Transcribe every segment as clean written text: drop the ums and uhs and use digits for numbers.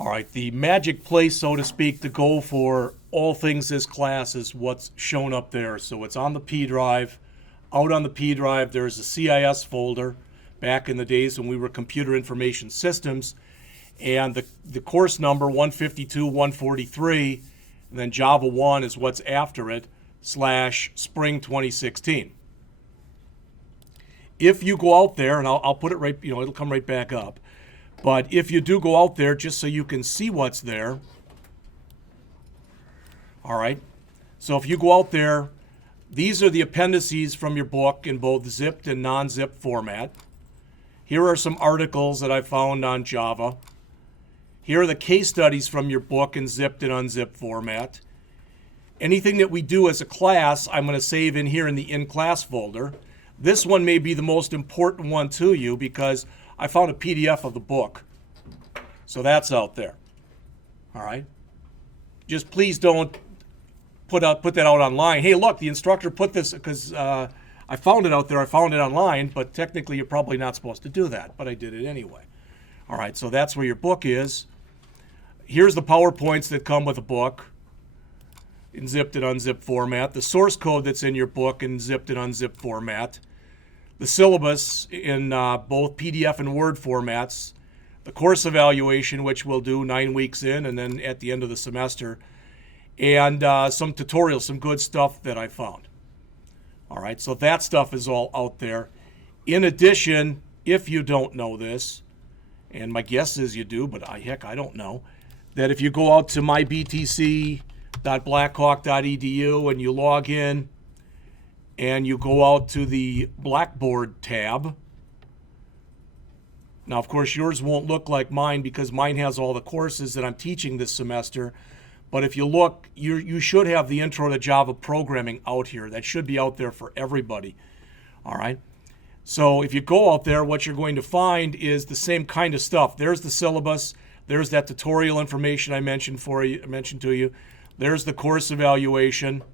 All right, the magic place, so to speak, to go for all things this class is what's shown up there. So it's on the P drive. Out on the P drive, there's a CIS folder back in the days when we were computer information systems. And the course number 152, 143, and then Java 1 is what's after it, /spring 2016. If you go out there, and I'll put it right, it'll come right back up. But if you do go out there, just so you can see what's there, all right, so if you go out there, these are the appendices from your book in both zipped and non-zipped format. Here are some articles that I found on Java. Here are the case studies from your book in zipped and unzipped format. Anything that we do as a class, I'm going to save in here in the in-class folder. This one may be the most important one to you because I found a PDF of the book. So that's out there. All right. Just please don't put that out online. Hey, look, the instructor put this because I found it out there. I found it online, but technically you're probably not supposed to do that, but I did it anyway. All right, so that's where your book is. Here's the PowerPoints that come with a book in zipped and unzipped format. The source code that's in your book in zipped and unzipped format. The syllabus in both PDF and Word formats, the course evaluation, which we'll do 9 weeks in and then at the end of the semester, and some tutorials, some good stuff that I found. All right, so that stuff is all out there. In addition, if you don't know this, and my guess is you do, but heck, I don't know, that if you go out to mybtc.blackhawk.edu and you log in, and you go out to the Blackboard tab. Now, of course, yours won't look like mine because mine has all the courses that I'm teaching this semester. But if you look, you should have the Intro to Java programming out here. That should be out there for everybody. All right. So if you go out there, what you're going to find is the same kind of stuff. There's the syllabus. There's that tutorial information I mentioned to you. There's the course evaluation.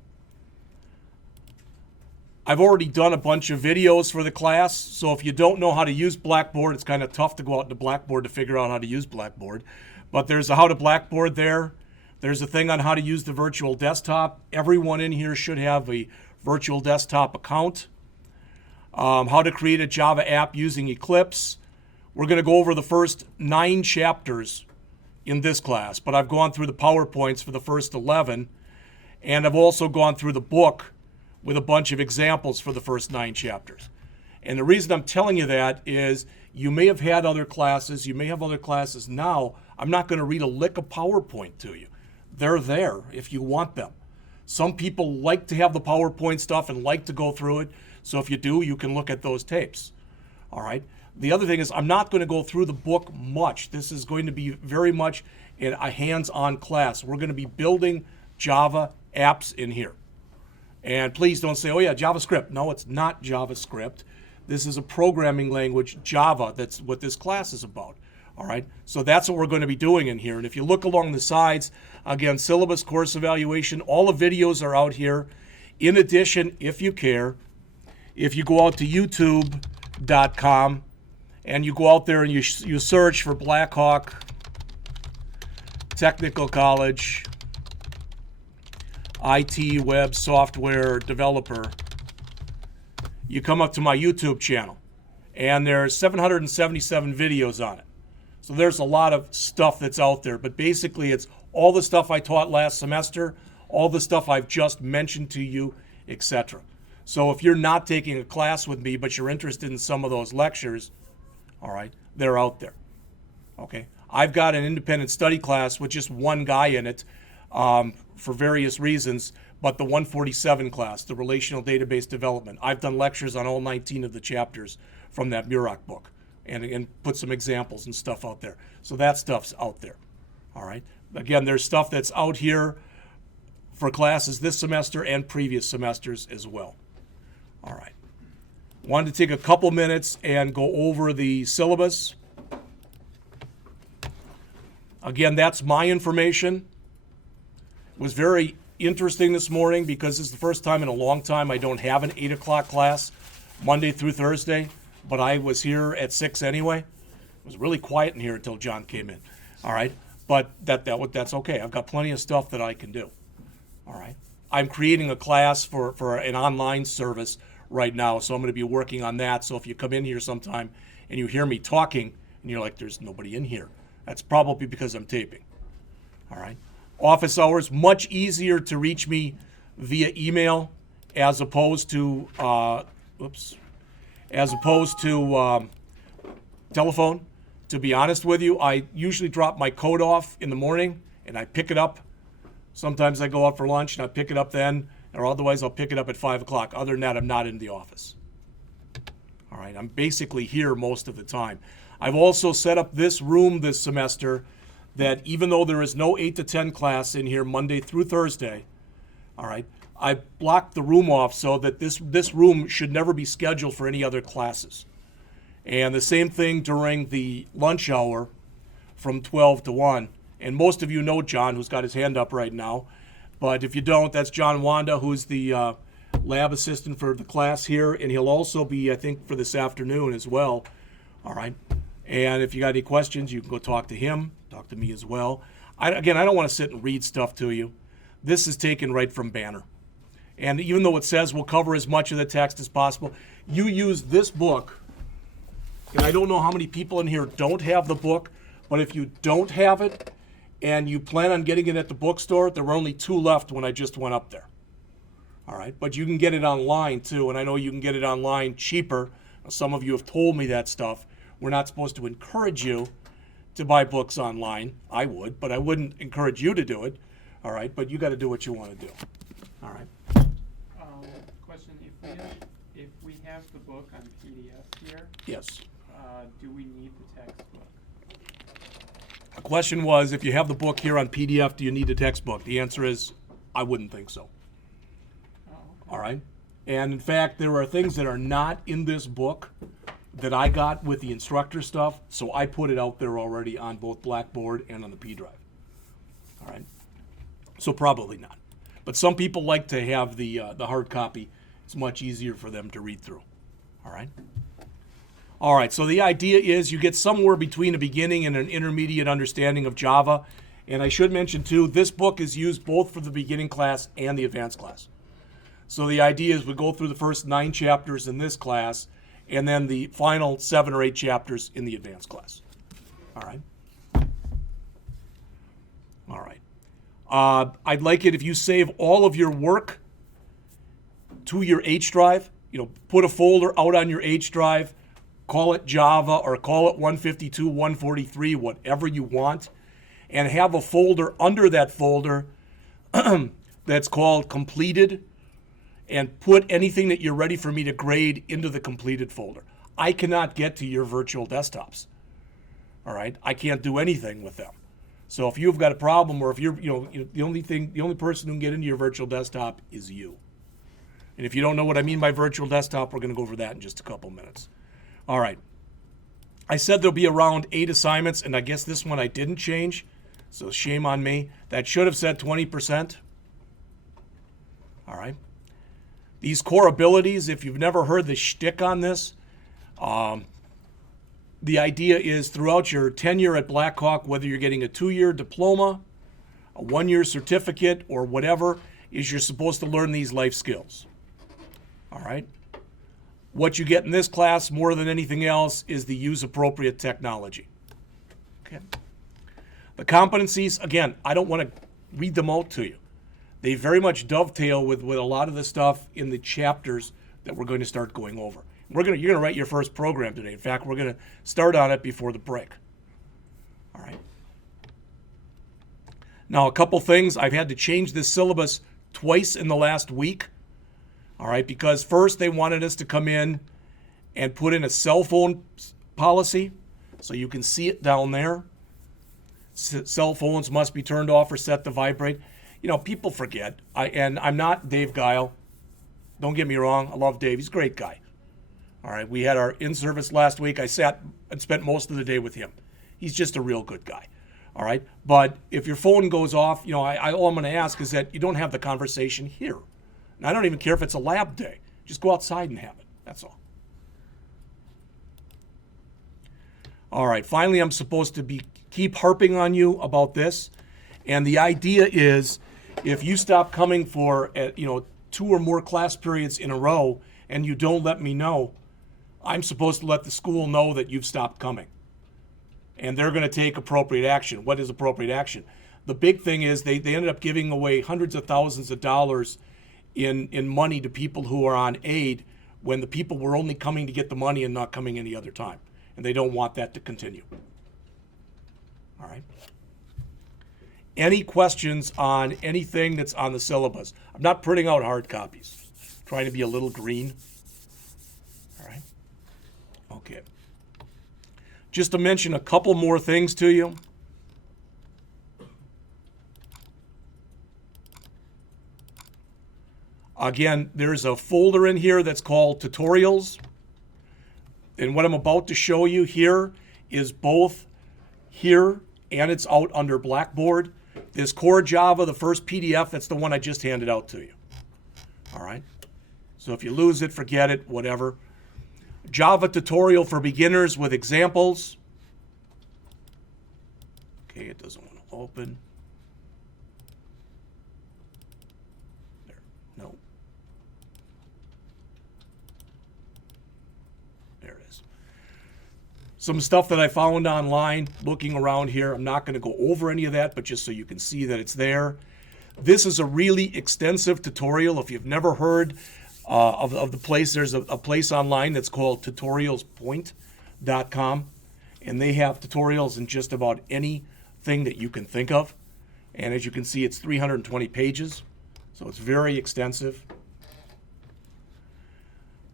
I've already done a bunch of videos for the class, so if you don't know how to use Blackboard, it's kind of tough to go out into Blackboard to figure out how to use Blackboard. But there's a How to Blackboard there. There's a thing on how to use the virtual desktop. Everyone in here should have a virtual desktop account. How to create a Java app using Eclipse. We're going to go over the first 9 chapters in this class, but I've gone through the PowerPoints for the first 11, and I've also gone through the book with a bunch of examples for the first 9 chapters. And the reason I'm telling you that is you may have had other classes, you may have other classes now. I'm not going to read a lick of PowerPoint to you. They're there if you want them. Some people like to have the PowerPoint stuff and like to go through it. So if you do, you can look at those tapes. All right. The other thing is I'm not going to go through the book much. This is going to be very much a hands-on class. We're going to be building Java apps in here. And please don't say, oh yeah, JavaScript. No, it's not JavaScript. This is a programming language, Java. That's what this class is about. All right, so that's what we're going to be doing in here. And if you look along the sides, again, syllabus, course evaluation, all the videos are out here. In addition, if you care, if you go out to youtube.com and you go out there and you search for Blackhawk Technical College IT web software developer, you come up to my YouTube channel, and there's 777 videos on it. So there's a lot of stuff that's out there, but basically it's all the stuff I taught last semester, all the stuff I've just mentioned to you, etc. So if you're not taking a class with me, but you're interested in some of those lectures, all right, they're out there. Okay, I've got an independent study class with just one guy in it, for various reasons, but the 147 class, the relational database development, I've done lectures on all 19 of the chapters from that Muroc book and put some examples and stuff out there. So that stuff's out there. All right. Again, there's stuff that's out here for classes this semester and previous semesters as well. All right. Wanted to take a couple minutes and go over the syllabus. Again, that's my information. It was very interesting this morning because this is the first time in a long time I don't have an 8 o'clock class, Monday through Thursday, but I was here at 6 anyway. It was really quiet in here until John came in. All right. But that's okay. I've got plenty of stuff that I can do. All right. I'm creating a class for an online service right now, so I'm going to be working on that. So if you come in here sometime and you hear me talking and you're like, there's nobody in here, that's probably because I'm taping. All right. Office hours, much easier to reach me via email as opposed to telephone. To be honest with you, I usually drop my coat off in the morning and I pick it up. Sometimes I go out for lunch and I pick it up then, or otherwise I'll pick it up at 5 o'clock. Other than that, I'm not in the office. All right, I'm basically here most of the time. I've also set up this room this semester that even though there is no 8 to 10 class in here Monday through Thursday, all right, I blocked the room off so that this room should never be scheduled for any other classes. And the same thing during the lunch hour from 12 to 1. And most of you know John, who's got his hand up right now. But if you don't, that's John Wanda, who's the lab assistant for the class here. And he'll also be, I think, for this afternoon as well. All right. And if you got any questions, you can go talk to him, talk to me as well. I don't want to sit and read stuff to you. This is taken right from Banner. And even though it says we'll cover as much of the text as possible, you use this book. And I don't know how many people in here don't have the book, but if you don't have it and you plan on getting it at the bookstore, there were only 2 left when I just went up there. All right, but you can get it online too, and I know you can get it online cheaper. Some of you have told me that stuff. We're not supposed to encourage you to buy books online. I would, but I wouldn't encourage you to do it. All right, but you got to do what you want to do. All right. Question: if we have the book on PDF here, yes. Do we need the textbook? The question was, if you have the book here on PDF, do you need the textbook? The answer is, I wouldn't think so. Oh, okay. All right. And in fact, there are things that are not in this book that I got with the instructor stuff, so I put it out there already on both Blackboard and on the P drive. All right. So probably not. But some people like to have the hard copy. It's much easier for them to read through. All right. All right, so the idea is you get somewhere between a beginning and an intermediate understanding of Java. And I should mention, too, this book is used both for the beginning class and the advanced class. So the idea is we go through the first 9 chapters in this class and then the final 7 or 8 chapters in the advanced class. All right? All right. I'd like it if you save all of your work to your H drive. You know, put a folder out on your H drive. Call it Java or call it 152, 143, whatever you want, and have a folder under that folder that's called completed, and put anything that you're ready for me to grade into the completed folder. I cannot get to your virtual desktops. All right, I can't do anything with them. So if you've got a problem, or if you're, the only person who can get into your virtual desktop is you. And if you don't know what I mean by virtual desktop, we're going to go over that in just a couple minutes. All right. I said there'll be around 8 assignments, and I guess this one I didn't change, so shame on me. That should have said 20%. All right. These core abilities, if you've never heard the shtick on this, the idea is throughout your tenure at Blackhawk, whether you're getting a 2-year diploma, a 1-year certificate, or whatever, is you're supposed to learn these life skills. All right. What you get in this class more than anything else is the use appropriate technology. Okay. The competencies, again, I don't want to read them out to you. They very much dovetail with a lot of the stuff in the chapters that we're going to start going over. You're going to write your first program today. In fact, we're going to start on it before the break. All right. Now, a couple things. I've had to change this syllabus twice in the last week. All right, because first they wanted us to come in and put in a cell phone policy, so you can see it down there. Cell phones must be turned off or set to vibrate. You know, people forget. I'm not Dave Guile. Don't get me wrong. I love Dave. He's a great guy. All right, we had our in-service last week. I sat and spent most of the day with him. He's just a real good guy. All right, but if your phone goes off, all I'm going to ask is that you don't have the conversation here. And I don't even care if it's a lab day. Just go outside and have it. That's all. All right. Finally, I'm supposed to be keep harping on you about this. And the idea is, if you stop coming for 2 or more class periods in a row and you don't let me know, I'm supposed to let the school know that you've stopped coming. And they're going to take appropriate action. What is appropriate action? The big thing is they ended up giving away hundreds of thousands of dollars in money to people who are on aid when the people were only coming to get the money and not coming any other time. And they don't want that to continue. All right. Any questions on anything that's on the syllabus? I'm not printing out hard copies. I'm trying to be a little green. All right. Okay. Just to mention a couple more things to you. Again, there's a folder in here that's called tutorials. And what I'm about to show you here is both here and it's out under Blackboard. This Core Java, the first PDF, that's the one I just handed out to you. All right. So if you lose it, forget it, whatever. Java tutorial for beginners with examples. Okay, it doesn't want to open. There, no. There it is. Some stuff that I found online, looking around here. I'm not going to go over any of that, but just so you can see that it's there. This is a really extensive tutorial. If you've never heard of the place, there's a place online that's called tutorialspoint.com, and they have tutorials in just about anything that you can think of. And as you can see, it's 320 pages, so it's very extensive.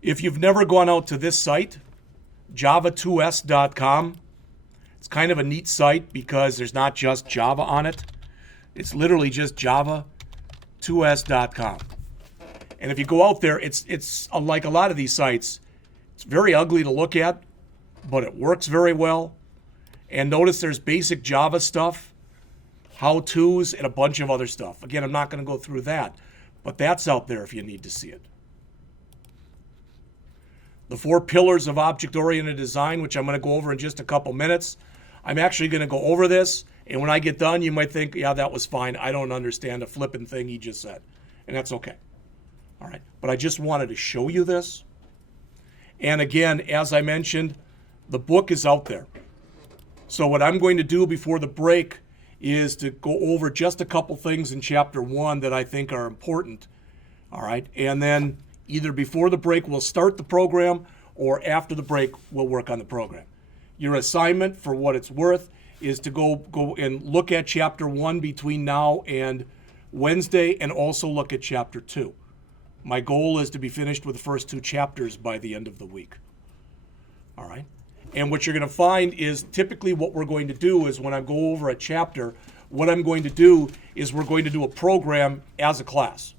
If you've never gone out to this site, java2s.com, it's kind of a neat site because there's not just Java on it. It's literally just java2s.com. And if you go out there, it's like a lot of these sites, it's very ugly to look at, but it works very well. And notice there's basic Java stuff, how-tos, and a bunch of other stuff. Again, I'm not going to go through that, but that's out there if you need to see it. The 4 pillars of object-oriented design, which I'm going to go over in just a couple minutes. I'm actually going to go over this, and when I get done, you might think, yeah, that was fine. I don't understand a flippin' thing he just said, and that's okay. All right, but I just wanted to show you this. And again, as I mentioned, the book is out there. So what I'm going to do before the break is to go over just a couple things in Chapter 1 that I think are important. All right, and then either before the break we'll start the program, or after the break we'll work on the program. Your assignment, for what it's worth, is to go and look at Chapter 1 between now and Wednesday, and also look at Chapter 2. My goal is to be finished with the first 2 chapters by the end of the week. All right? And what you're going to find is typically what we're going to do is when I go over a chapter, what I'm going to do is we're going to do a program as a class.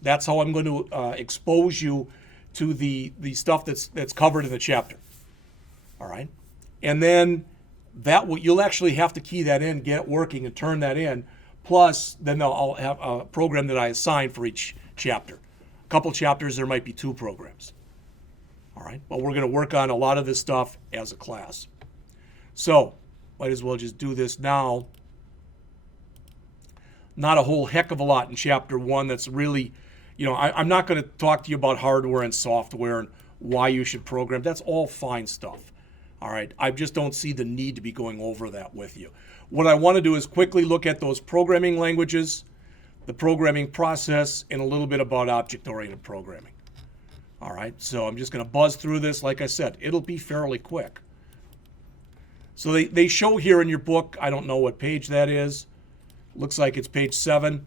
That's how I'm going to expose you to the stuff that's covered in the chapter. All right? And then you'll actually have to key that in, get it working, and turn that in. Plus, then I'll have a program that I assign for each chapter. A couple chapters, there might be 2 programs. All right, but we're going to work on a lot of this stuff as a class. So, might as well just do this now. Not a whole heck of a lot in Chapter 1 that's really, I'm not going to talk to you about hardware and software and why you should program. That's all fine stuff. All right, I just don't see the need to be going over that with you. What I want to do is quickly look at those programming languages, the programming process, and a little bit about object-oriented programming. All right, so I'm just going to buzz through this. Like I said, it'll be fairly quick. So they show here in your book, I don't know what page that is. Looks like it's page 7.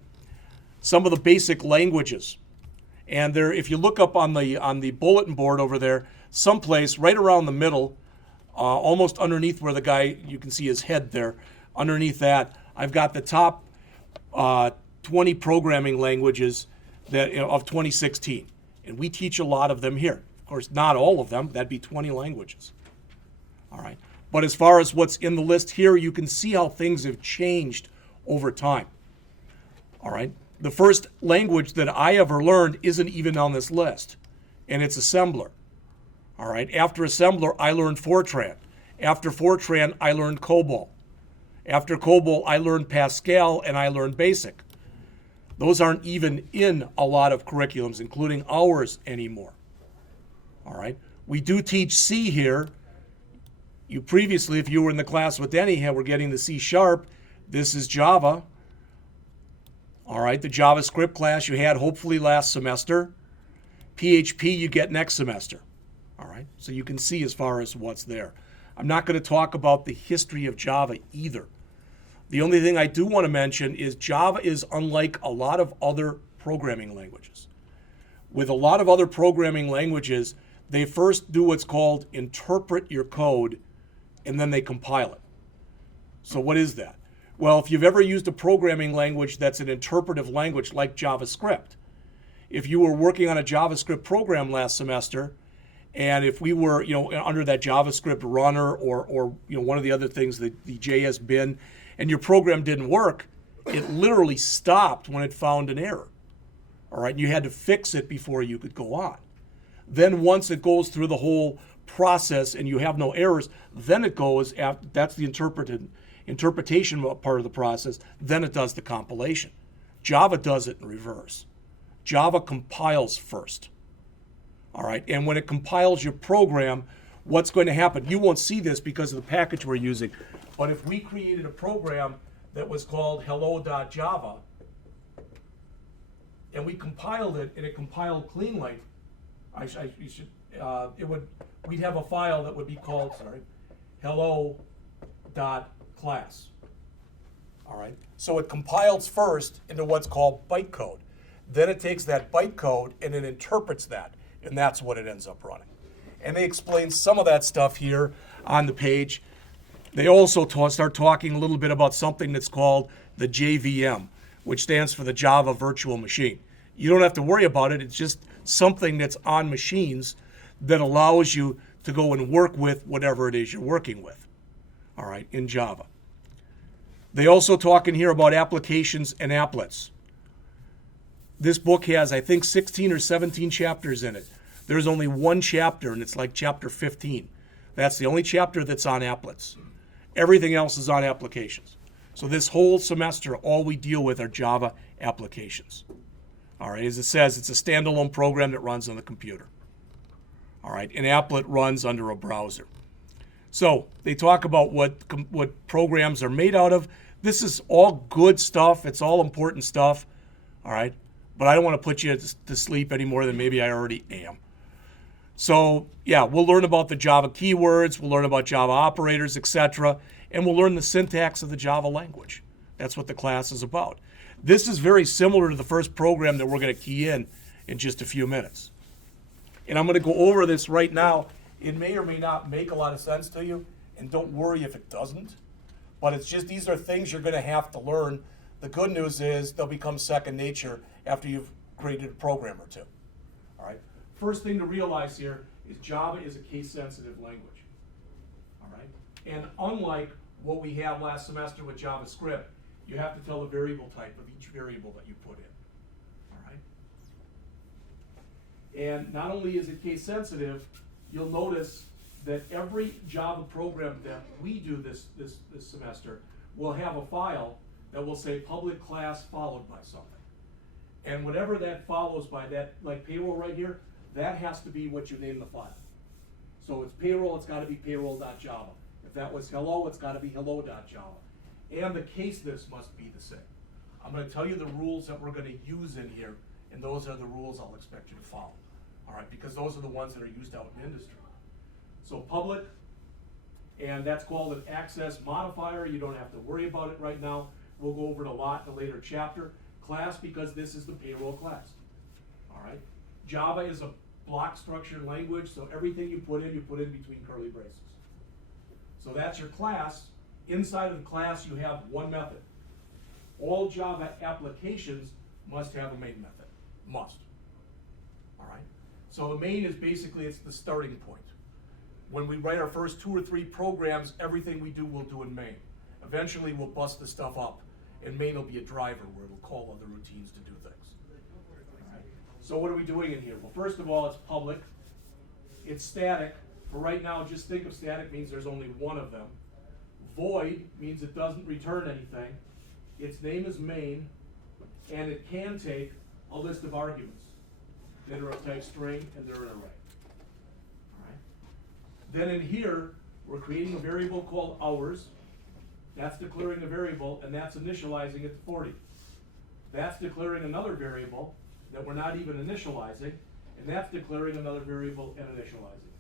Some of the basic languages. And there, if you look up on the bulletin board over there, someplace right around the middle, almost underneath where the guy, you can see his head there, underneath that, I've got the top 20 programming languages of 2016. And we teach a lot of them here. Of course, not all of them. That'd be 20 languages. All right. But as far as what's in the list here, you can see how things have changed over time. All right. The first language that I ever learned isn't even on this list, and it's assembler. All right. After assembler, I learned Fortran. After Fortran, I learned COBOL. After COBOL, I learned Pascal and I learned BASIC. Those aren't even in a lot of curriculums, including ours, anymore. All right. We do teach C here. You previously, if you were in the class with Denny, were getting the C#. This is Java. All right, the JavaScript class you had hopefully last semester. PHP you get next semester. All right, so you can see as far as what's there. I'm not going to talk about the history of Java either. The only thing I do want to mention is Java is unlike a lot of other programming languages. With a lot of other programming languages, they first do what's called interpret your code, and then they compile it. So what is that? Well, if you've ever used a programming language that's an interpretive language like JavaScript, if you were working on a JavaScript program last semester, and if we were, under that JavaScript runner or one of the other things, the JS bin, and your program didn't work, it literally stopped when it found an error. All right, and you had to fix it before you could go on. Then once it goes through the whole process and you have no errors, then it goes after, that's the interpretation part of the process, then it does the compilation. Java does it in reverse. Java compiles first. All right, and when it compiles your program, what's going to happen? You won't see this because of the package we're using, but if we created a program that was called hello.java, and we compiled it, and it compiled cleanly, we'd have a file that would be called, hello.class. All right, so it compiles first into what's called bytecode. Then it takes that bytecode and it interprets that, and that's what it ends up running. And they explain some of that stuff here on the page. They also start talking a little bit about something that's called the JVM, which stands for the Java Virtual Machine. You don't have to worry about it. It's just something that's on machines that allows you to go and work with whatever it is you're working with, all right, in Java. They also talk in here about applications and applets. This book has, I think, 16 or 17 chapters in it. There's only one chapter, and it's like chapter 15. That's the only chapter that's on applets. Everything else is on applications. So this whole semester, all we deal with are Java applications. All right, as it says, it's a standalone program that runs on the computer. All right, an applet runs under a browser. So they talk about what programs are made out of. This is all good stuff. It's all important stuff. All right, but I don't want to put you to sleep any more than maybe I already am. So yeah, we'll learn about the Java keywords, we'll learn about Java operators, etc., and we'll learn the syntax of the Java language. That's what the class is about. This is very similar to the first program that we're going to key in just a few minutes. And I'm going to go over this right now. It may or may not make a lot of sense to you, and don't worry if it doesn't. But it's just these are things you're going to have to learn. The good news is they'll become second nature after you've created a program or two. All right. First thing to realize here is Java is a case-sensitive language. All right. And unlike what we had last semester with JavaScript, you have to tell the variable type of each variable that you put in. All right. And not only is it case-sensitive, you'll notice that every Java program that we do this semester will have a file that will say public class followed by something. And whatever that follows by that, like payroll right here, that has to be what you name the file. So it's payroll, it's got to be payroll.java. If that was hello, it's got to be hello.java. And the caseness must be the same. I'm going to tell you the rules that we're going to use in here, and those are the rules I'll expect you to follow. All right, because those are the ones that are used out in industry. So public, and that's called an access modifier. You don't have to worry about it right now. We'll go over it a lot in a later chapter. Class, because this is the payroll class. All right. Java is a block structured language, so everything you put in between curly braces. So that's your class. Inside of the class, you have one method. All Java applications must have a main method. Must. All right. So the main is basically, it's the starting point. When we write our first 2 or 3 programs, everything we do, we'll do in main. Eventually, we'll bust the stuff up, and main will be a driver where it'll call other routines to do things. All right. So what are we doing in here? Well, first of all, it's public. It's static. For right now, just think of static means there's only one of them. Void means it doesn't return anything. Its name is main, and it can take a list of arguments that are of type string and they're an array. All right. Then in here, we're creating a variable called hours. That's declaring a variable, and that's initializing it to 40. That's declaring another variable that we're not even initializing, and that's declaring another variable and initializing it.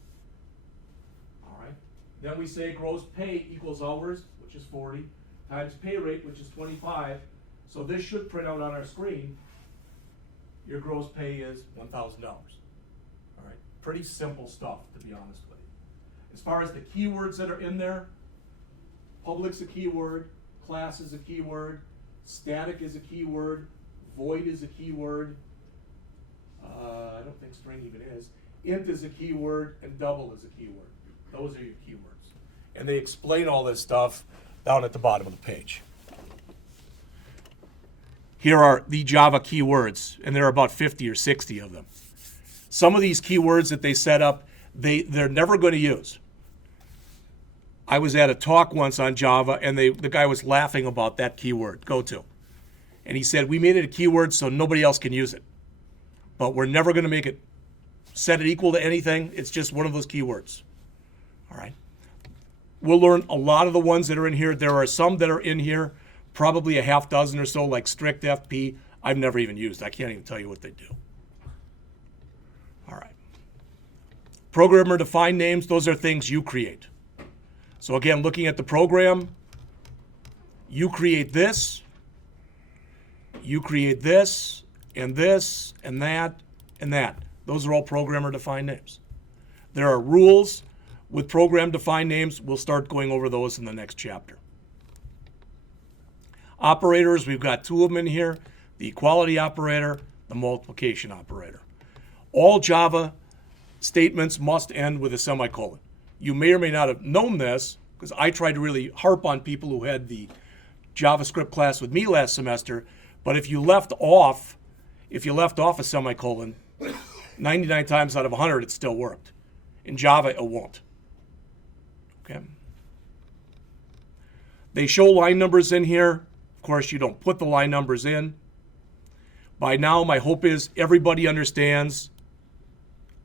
All right. Then we say gross pay equals hours, which is 40, times pay rate, which is 25. So this should print out on our screen. Your gross pay is $1,000. All right. Pretty simple stuff, to be honest with you. As far as the keywords that are in there, public's a keyword, class is a keyword, static is a keyword, void is a keyword, I don't think string even is, int is a keyword, and double is a keyword. Those are your keywords. And they explain all this stuff down at the bottom of the page. Here are the Java keywords, and there are about 50 or 60 of them. Some of these keywords that they set up, they're never going to use. I was at a talk once on Java, and the guy was laughing about that keyword, goto. And he said, we made it a keyword so nobody else can use it. But we're never going to make it, set it equal to anything. It's just one of those keywords. All right. We'll learn a lot of the ones that are in here. There are some that are in here, probably a half dozen or so, like strict FP. I've never even used. I can't even tell you what they do. All right. Programmer-defined names, those are things you create. So again, looking at the program, you create this, and this, and that, and that. Those are all programmer-defined names. There are rules with program-defined names. We'll start going over those in the next chapter. Operators, we've got two of them in here, the equality operator, the multiplication operator. All Java statements must end with a semicolon. You may or may not have known this, because I tried to really harp on people who had the JavaScript class with me last semester, but if you left off a semicolon, 99 times out of 100 it still worked. In Java, it won't. Okay. They show line numbers in here. Of course, you don't put the line numbers in. By now, my hope is everybody understands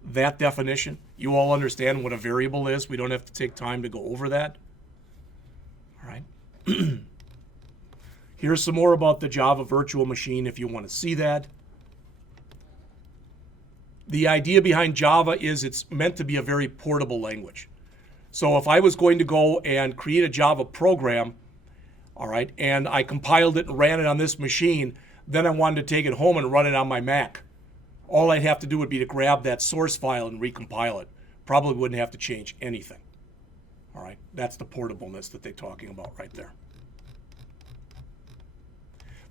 that definition. You all understand what a variable is. We don't have to take time to go over that. All right. Here's some more about the Java virtual machine if you want to see that. The idea behind Java is it's meant to be a very portable language. So if I was going to go and create a Java program, all right, and I compiled it and ran it on this machine, then I wanted to take it home and run it on my Mac. All I'd have to do would be to grab that source file and recompile it. Probably wouldn't have to change anything. All right, that's the portableness that they're talking about right there.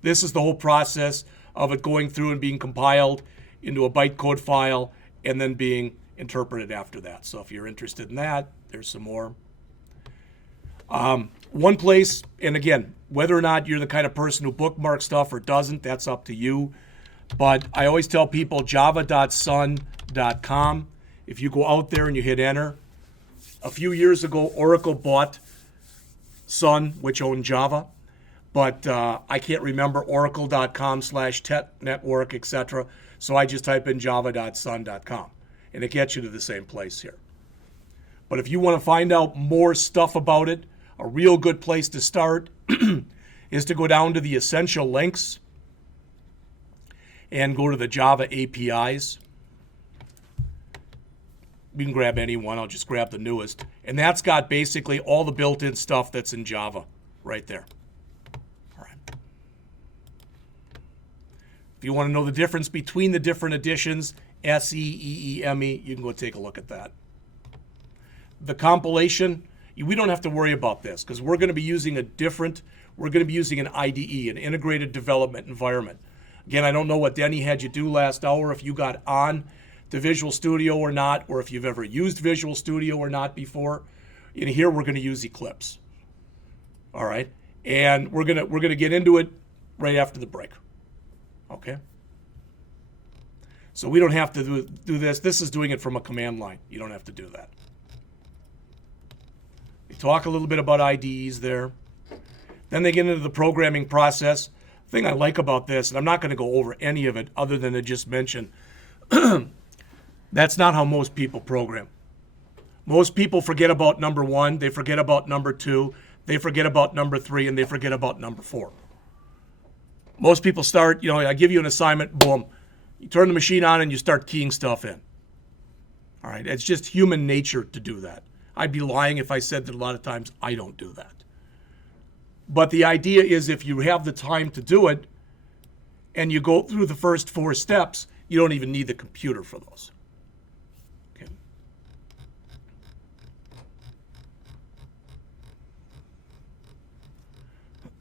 This is the whole process of it going through and being compiled into a bytecode file and then being interpreted after that. So if you're interested in that, there's some more. One place, and again, whether or not you're the kind of person who bookmarks stuff or doesn't, that's up to you. But I always tell people java.sun.com. If you go out there and you hit enter, a few years ago, Oracle bought Sun, which owned Java. But I can't remember oracle.com/network, etc. So I just type in java.sun.com, and it gets you to the same place here. But if you want to find out more stuff about it, a real good place to start is to go down to the essential links and go to the Java APIs. We can grab any one. I'll just grab the newest. And that's got basically all the built-in stuff that's in Java right there. All right. If you want to know the difference between the different editions, SE, EE, ME, you can go take a look at that. The compilation, we don't have to worry about this because we're going to be using an IDE, an integrated development environment. Again, I don't know what Denny had you do last hour, if you got on to Visual Studio or not, or if you've ever used Visual Studio or not before. In here, we're going to use Eclipse. All right, and we're gonna get into it right after the break. Okay. So we don't have to do this. This is doing it from a command line. You don't have to do that. They talk a little bit about IDEs there. Then they get into the programming process. The thing I like about this, and I'm not going to go over any of it other than to just mention, that's not how most people program. Most people forget about number 1, they forget about number 2, they forget about number 3, and they forget about number 4. Most people start, I give you an assignment, boom. You turn the machine on and you start keying stuff in. All right, it's just human nature to do that. I'd be lying if I said that a lot of times I don't do that. But the idea is if you have the time to do it and you go through the first 4 steps, you don't even need the computer for those.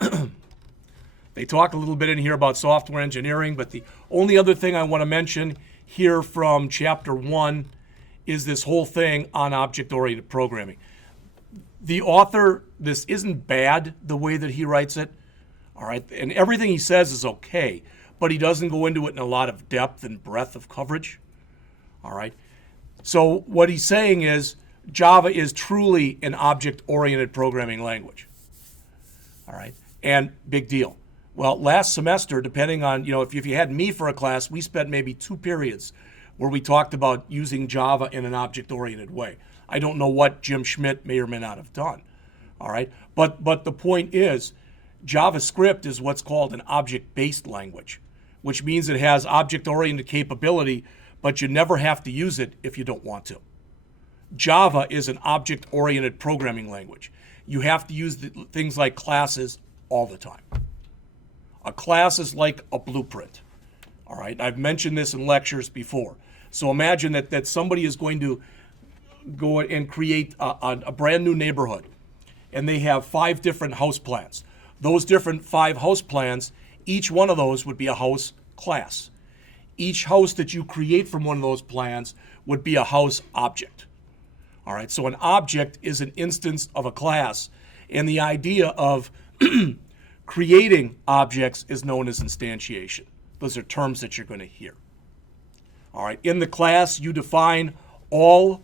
Okay. They talk a little bit in here about software engineering, but the only other thing I want to mention here from Chapter 1 is this whole thing on object-oriented programming. The author, this isn't bad the way that he writes it, all right? And everything he says is okay, but he doesn't go into it in a lot of depth and breadth of coverage, all right? So what he's saying is Java is truly an object-oriented programming language, all right? And big deal. Well, last semester, depending on, if you had me for a class, we spent maybe 2 periods where we talked about using Java in an object-oriented way. I don't know what Jim Schmidt may or may not have done, all right? But the point is, JavaScript is what's called an object-based language, which means it has object-oriented capability, but you never have to use it if you don't want to. Java is an object-oriented programming language. You have to use things like classes all the time. A class is like a blueprint, all right? I've mentioned this in lectures before. So imagine that somebody is going to go and create a brand new neighborhood, and they have 5 different house plans. Those different 5 house plans, each one of those would be a house class. Each house that you create from one of those plans would be a house object. All right, so an object is an instance of a class, and the idea of creating objects is known as instantiation. Those are terms that you're going to hear. All right, in the class, you define all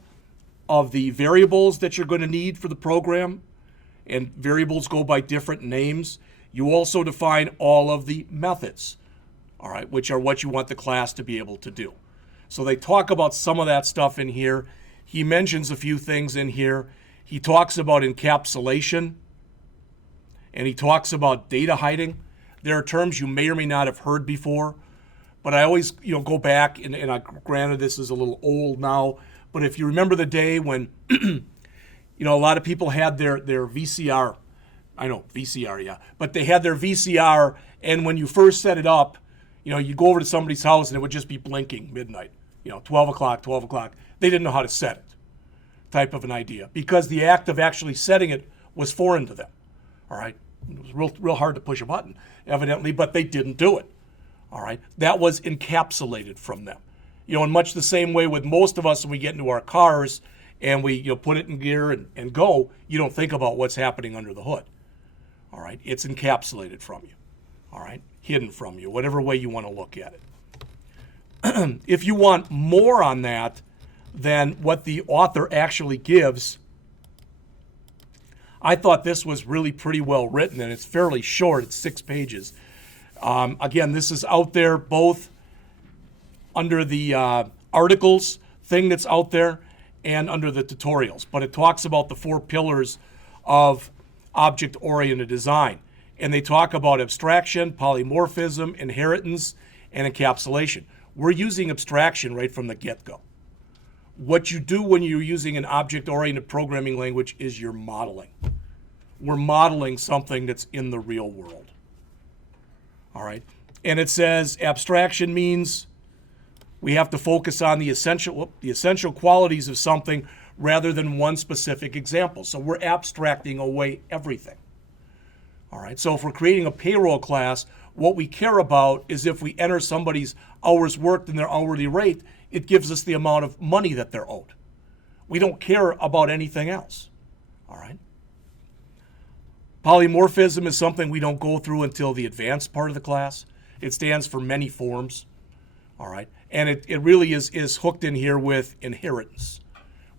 of the variables that you're going to need for the program, and variables go by different names. You also define all of the methods, all right, which are what you want the class to be able to do. So they talk about some of that stuff in here. He mentions a few things in here. He talks about encapsulation, and he talks about data hiding. There are terms you may or may not have heard before, but I always go back, and granted this is a little old now, but if you remember the day when a lot of people had their VCR, I know, VCR, yeah, but they had their VCR, and when you first set it up, you go over to somebody's house and it would just be blinking midnight, 12 o'clock. They didn't know how to set it, type of an idea, because the act of actually setting it was foreign to them, all right? It was real hard to push a button, evidently, but they didn't do it, all right? That was encapsulated from them. In much the same way with most of us when we get into our cars and we put it in gear and go, you don't think about what's happening under the hood, all right? It's encapsulated from you, all right? Hidden from you, whatever way you want to look at it. If you want more on that than what the author actually gives, I thought this was really pretty well written, and it's fairly short. It's 6 pages. Again, this is out there both under the articles thing that's out there and under the tutorials. But it talks about the 4 pillars of object-oriented design. And they talk about abstraction, polymorphism, inheritance, and encapsulation. We're using abstraction right from the get-go. What you do when you're using an object-oriented programming language is you're modeling. We're modeling something that's in the real world. All right? And it says abstraction means we have to focus on the essential qualities of something rather than one specific example. So we're abstracting away everything. All right, so if we're creating a payroll class, what we care about is if we enter somebody's hours worked and their hourly rate, it gives us the amount of money that they're owed. We don't care about anything else. All right. Polymorphism is something we don't go through until the advanced part of the class. It stands for many forms. All right. And it really is hooked in here with inheritance,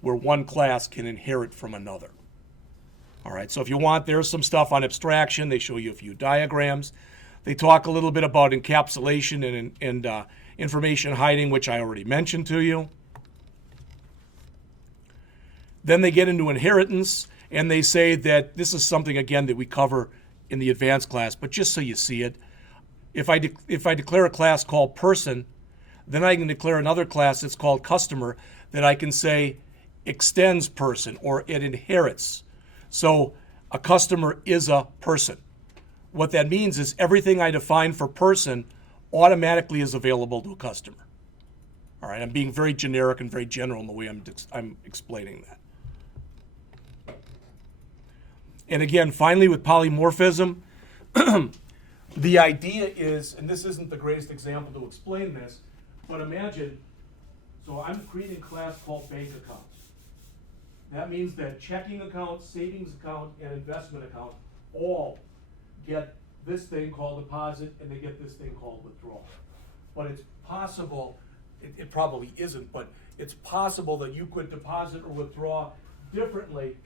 where one class can inherit from another. All right, so if you want, there's some stuff on abstraction. They show you a few diagrams. They talk a little bit about encapsulation and information hiding, which I already mentioned to you. Then they get into inheritance, and they say that this is something, again, that we cover in the advanced class, but just so you see it, if I declare a class called person, then I can declare another class that's called customer that I can say extends person, or it inherits. So a customer is a person. What that means is everything I define for person automatically is available to a customer. All right, I'm being very generic and very general in the way I'm explaining that. And again, finally with polymorphism, the idea is, and this isn't the greatest example to explain this, but imagine, so I'm creating a class called bank account. That means that checking account, savings account, and investment account all get this thing called deposit, and they get this thing called withdrawal. But it's possible, it probably isn't, but it's possible that you could deposit or withdraw differently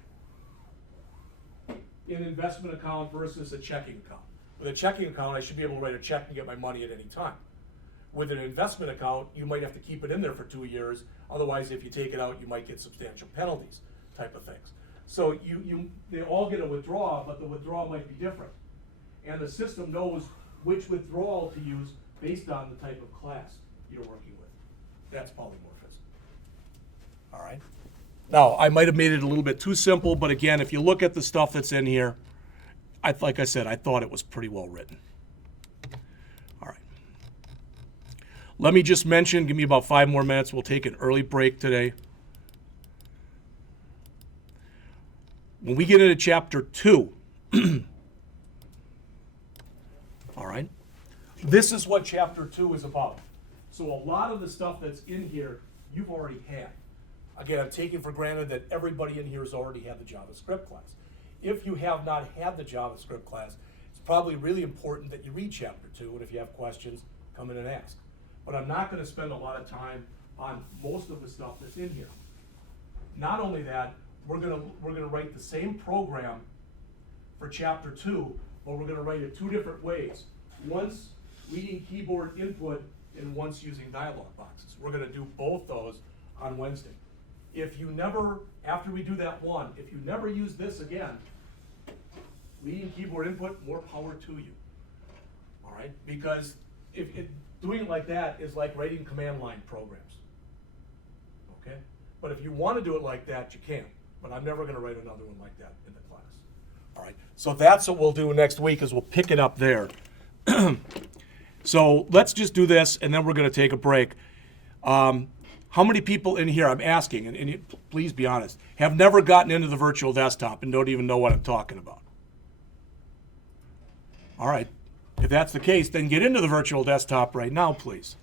in investment account versus a checking account. With a checking account, I should be able to write a check and get my money at any time. With an investment account, you might have to keep it in there for 2 years. Otherwise, if you take it out, you might get substantial penalties, type of things. So they all get a withdrawal, but the withdrawal might be different. And the system knows which withdrawal to use based on the type of class you're working with. That's polymorphism. All right. Now, I might have made it a little bit too simple, but again, if you look at the stuff that's in here, like I said, I thought it was pretty well written. All right. Let me just mention, give me about 5 more minutes. We'll take an early break today. When we get into chapter 2, all right, this is what chapter 2 is about. So a lot of the stuff that's in here, you've already had. Again, I'm taking for granted that everybody in here has already had the JavaScript class. If you have not had the JavaScript class, it's probably really important that you read chapter 2, and if you have questions, come in and ask. But I'm not going to spend a lot of time on most of the stuff that's in here. Not only that, we're gonna write the same program for chapter 2, but we're gonna write it 2 different ways. Once reading keyboard input and once using dialog boxes. We're gonna do both those on Wednesday. If you never, after we do that one, if you never use this again, reading keyboard input, more power to you. All right, because doing it like that is like writing command line programs. Okay, but if you want to do it like that, you can. But I'm never going to write another one like that in the class. All right, so that's what we'll do next week is we'll pick it up there. So let's just do this, and then we're going to take a break. How many people in here, I'm asking, and please be honest, have never gotten into the virtual desktop and don't even know what I'm talking about? All right, if that's the case, then get into the virtual desktop right now, please.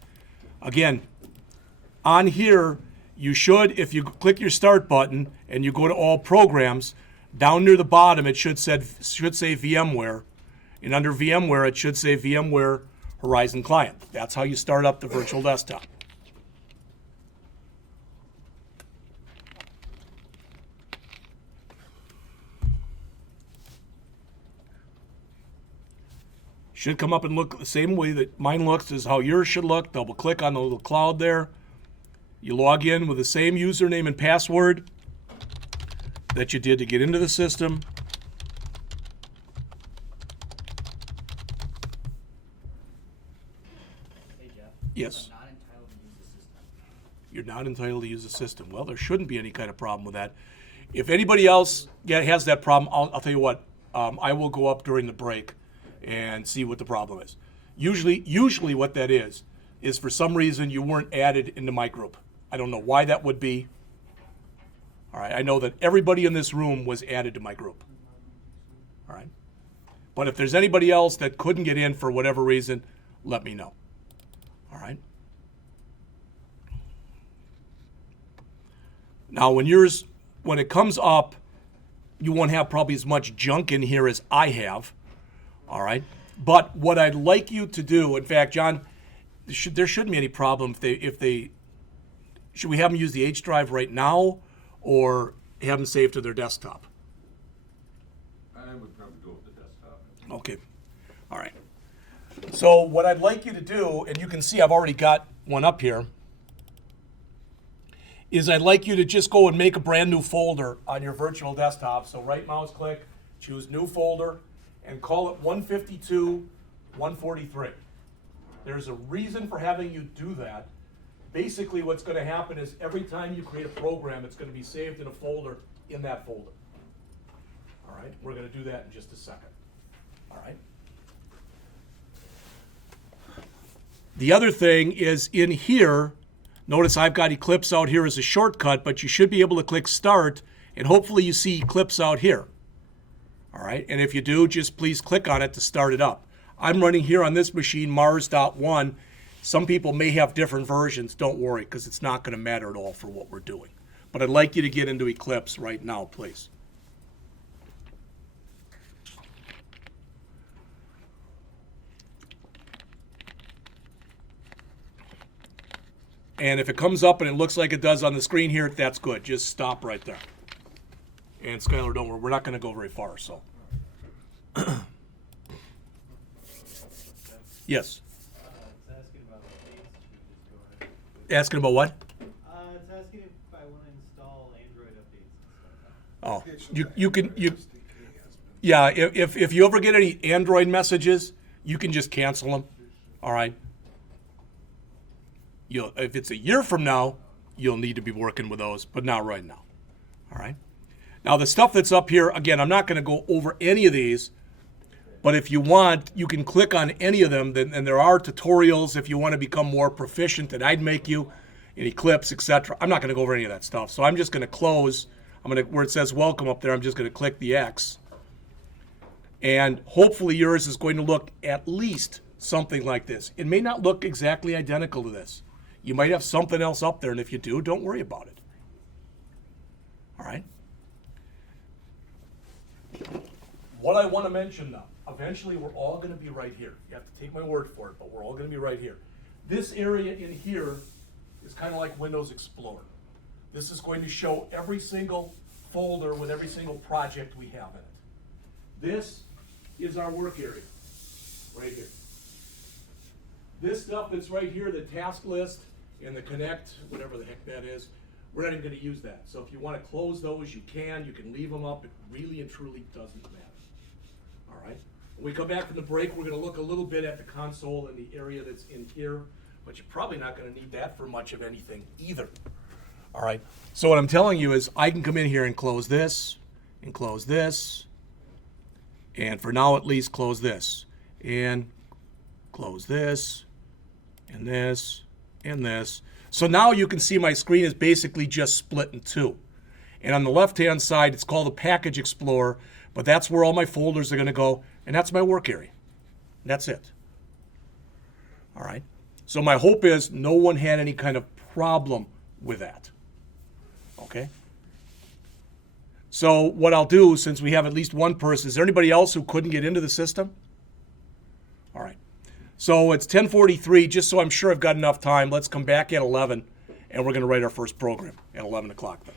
Again, on here, you should, if you click your Start button and you go to All Programs, down near the bottom it should say VMware, and under VMware it should say VMware Horizon Client. That's how you start up the virtual desktop. Should come up and look the same way that mine looks is how yours should look. Double click on the little cloud there. You log in with the same username and password that you did to get into the system. Hey Jeff. Yes. I'm not entitled to use the system. You're not entitled to use the system. Well, there shouldn't be any kind of problem with that. If anybody else has that problem, I'll tell you what, I will go up during the break and see what the problem is. Usually what that is for some reason you weren't added into my group. I don't know why that would be. All right, I know that everybody in this room was added to my group. All right, but if there's anybody else that couldn't get in for whatever reason, let me know. All right. Now, when it comes up, you won't have probably as much junk in here as I have. All right, but what I'd like you to do, in fact, John, there shouldn't be any problem if they should we have them use the H drive right now or have them saved to their desktop? Okay. All right. So what I'd like you to do, and you can see I've already got one up here, is I'd like you to just go and make a brand new folder on your virtual desktop. So right mouse click, choose new folder, and call it 152, 143. There's a reason for having you do that. Basically what's going to happen is every time you create a program, it's going to be saved in a folder in that folder. All right, we're going to do that in just a second. All right. The other thing is in here, notice I've got Eclipse out here as a shortcut, but you should be able to click Start, and hopefully you see Eclipse out here. All right, and if you do, just please click on it to start it up. I'm running here on this machine, Mars.1. Some people may have different versions. Don't worry, because it's not going to matter at all for what we're doing. But I'd like you to get into Eclipse right now, please. And if it comes up and it looks like it does on the screen here, that's good. Just stop right there. And Skylar, don't worry, we're not going to go very far, so. Yes. It's asking about the dates. Should we just go ahead? Asking about what? It's asking if I want to install Android updates and stuff. Oh, yeah, if you ever get any Android messages, you can just cancel them. All right. If it's a year from now, you'll need to be working with those, but not right now. All right. Now the stuff that's up here, again, I'm not going to go over any of these, but if you want, you can click on any of them, and there are tutorials if you want to become more proficient that I'd make you in Eclipse, etc. I'm not going to go over any of that stuff, so I'm just going to close. Where it says welcome up there, I'm just going to click the X. And hopefully yours is going to look at least something like this. It may not look exactly identical to this. You might have something else up there, and if you do, don't worry about it. All right? What I want to mention now, eventually we're all going to be right here. You have to take my word for it, but we're all going to be right here. This area in here is kind of like Windows Explorer. This is going to show every single folder with every single project we have in it. This is our work area, right here. This stuff that's right here, the task list and the connect, whatever the heck that is, we're not even going to use that. So if you want to close those, you can leave them up. It really and truly doesn't matter. All right. When we come back from the break, we're going to look a little bit at the console and the area that's in here, but you're probably not going to need that for much of anything either. All right. So what I'm telling you is I can come in here and close this, and for now at least close this, and close this, and this, and this. So now you can see my screen is basically just split in two. And on the left-hand side, it's called a Package Explorer, but that's where all my folders are going to go, and that's my work area. That's it. All right. So my hope is no one had any kind of problem with that. Okay? So what I'll do, since we have at least one person, is there anybody else who couldn't get into the system? All right. So it's 10:43, just so I'm sure I've got enough time. Let's come back at 11, and we're going to write our first program at 11 o'clock then.